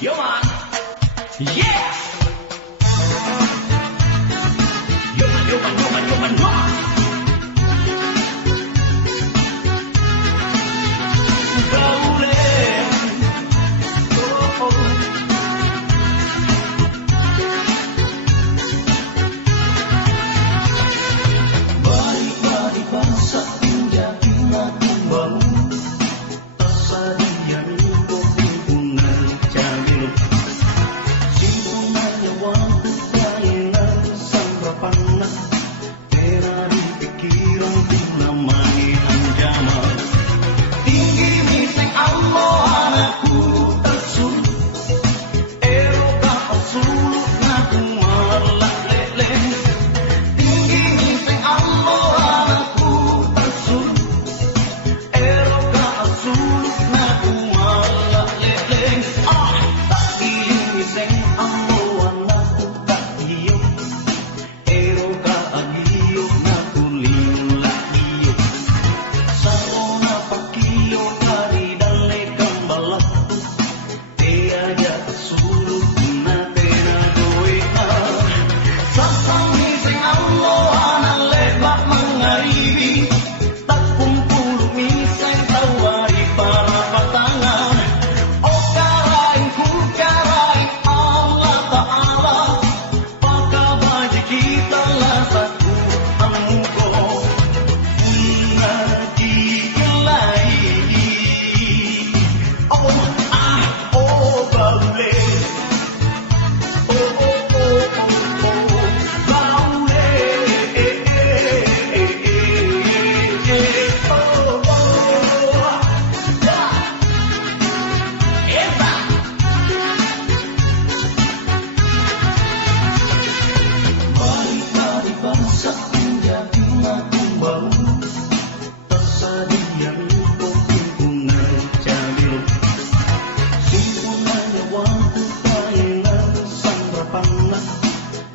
Yo man, yeah. Yo man, yo man, yo man, yo man, yo man. Golden. Oh, oh. Bari-bari bangsa menjadi tumbang. Tasadian kumpulan jahil. Simpunannya waktu kainan sambapanna. Tera di pikiran tunamai anjaman. Tinggi miseng Allah anakku tersun. Eroga asuluk naku malak leleng. Tinggi miseng Allah anakku tersun. Eroga asuluk naku malak leleng. Tak iling miseng Allah anakku tak iyo. Eroga agiyo naku lilak iyo. Saona pakiyo kari dale kambalak. Tiada suluk na tena doa. Sasang miseng Allah anak lebak mengaribi. Tak kumpul miseng tawari para patangan. Oh karain ku karain Allah Ta'ala. Pakabaji kita lah satu amuko. Mengaji kelai. Oh oh baule. Oh oh oh oh oh baule. Oh oh ya. Esa. Bari-bari bangsa menjadi tumbang. Tasadian kumpulan jahil. Simpunannya waktu kainan sambapanna.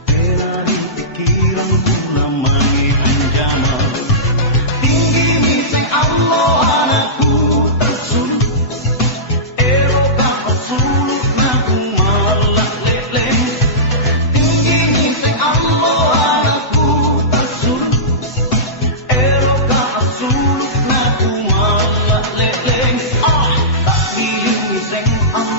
Tera di pikiran tunamai anjaman. Tinggi miseng Allah anakku tersun. Eroga asuluk naku malak leleng. Tinggi miseng Allah anakku tersun. Eroga asuluk naku malak leleng. Tak iling miseng Allah